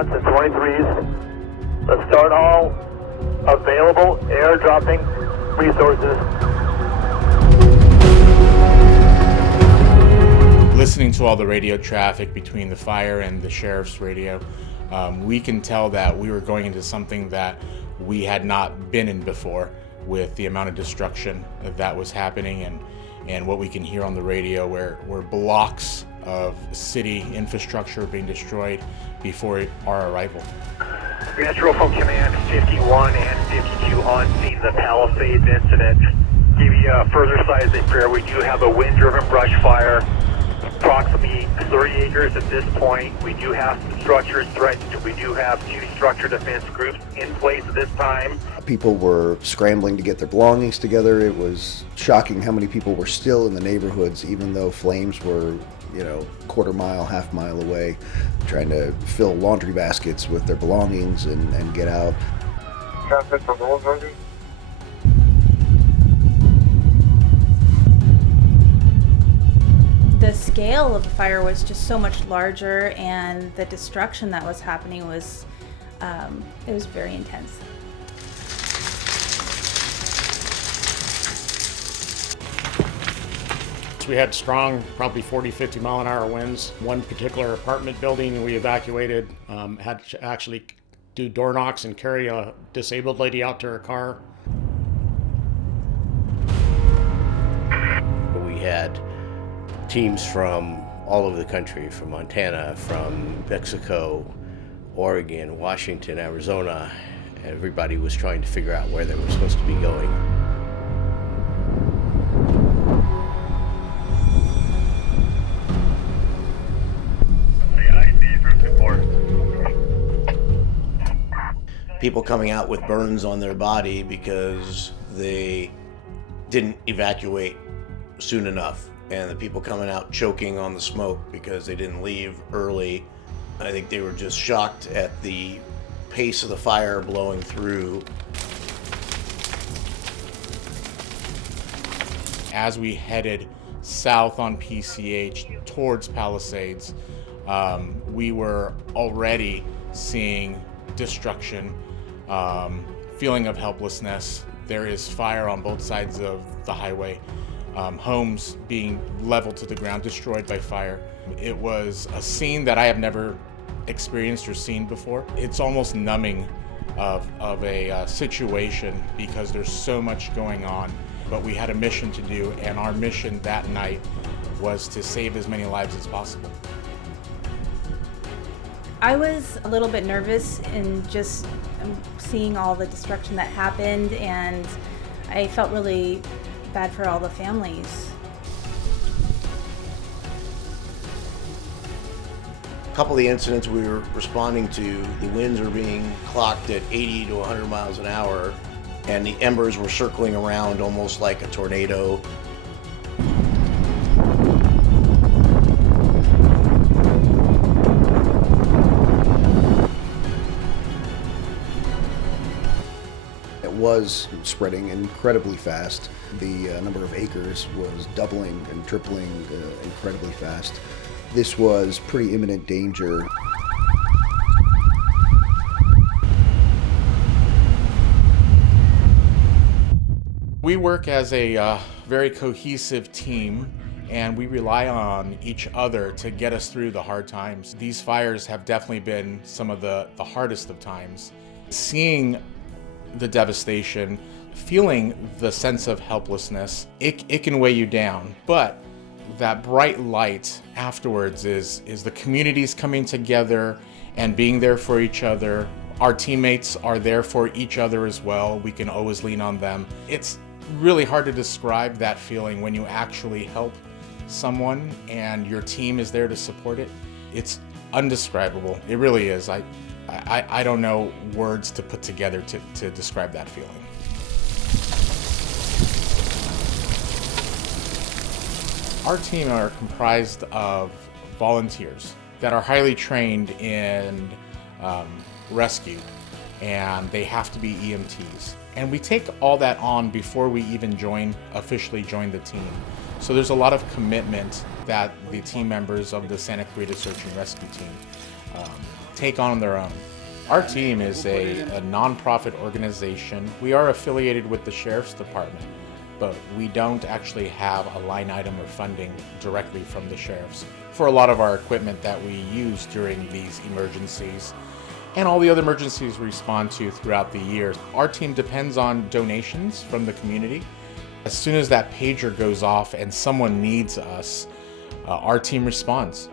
21s and 23s. Let's start all available airdropping resources. Listening to all the radio traffic between the fire and the sheriff's radio, we can tell that we were going into something that we had not been in before, with the amount of destruction that was happening and what we can hear on the radio, where blocks of city infrastructure being destroyed before our arrival. Metro from Command 51 and 52 on scene of the Palisades incident. Give you a further size of prayer. We do have a wind-driven brush fire, approximately 30 acres at this point. We do have some structures threatened. We do have 2 structure defense groups in place at this time. People were scrambling to get their belongings together. It was shocking how many people were still in the neighborhoods, even though flames were, quarter mile, half mile away, trying to fill laundry baskets with their belongings and get out. The scale of the fire was just so much larger, and the destruction that was happening was, it was very intense. We had strong, probably 40, 50 mile an hour winds. One particular apartment building we evacuated had to actually do door knocks and carry a disabled lady out to her car. We had teams from all over the country, from Montana, from Mexico, Oregon, Washington, Arizona. Everybody was trying to figure out where they were supposed to be going. People coming out with burns on their body because they didn't evacuate soon enough, and the people coming out choking on the smoke because they didn't leave early. I think they were just shocked at the pace of the fire blowing through. As we headed south on PCH towards Palisades, we were already seeing destruction, feeling of helplessness. There is fire on both sides of the highway, homes being leveled to the ground, destroyed by fire. It was a scene that I have never experienced or seen before. It's almost numbing of a situation, because there's so much going on. But we had a mission to do, and our mission that night was to save as many lives as possible. I was a little bit nervous in just seeing all the destruction that happened, and I felt really bad for all the families. A couple of the incidents we were responding to, the winds were being clocked at 80 to 100 miles an hour, and the embers were circling around almost like a tornado. It was spreading incredibly fast. The number of acres was doubling and tripling incredibly fast. This was pretty imminent danger. We work as a very cohesive team, and we rely on each other to get us through the hard times. These fires have definitely been some of the hardest of times. Seeing the devastation, feeling the sense of helplessness, it can weigh you down. But that bright light afterwards is the communities coming together and being there for each other. Our teammates are there for each other as well. We can always lean on them. It's really hard to describe that feeling when you actually help someone and your team is there to support it. It's undescribable. It really is. I don't know words to put together to describe that feeling. Our team are comprised of volunteers that are highly trained in rescue, and they have to be EMTs. And we take all that on before we even officially join the team. So there's a lot of commitment that the team members of the Santa Clarita Search and Rescue Team take on their own. Our team is a nonprofit organization. We are affiliated with the Sheriff's Department, but we don't actually have a line item or funding directly from the sheriffs for a lot of our equipment that we use during these emergencies and all the other emergencies we respond to throughout the year. Our team depends on donations from the community. As soon as that pager goes off and someone needs us, our team responds.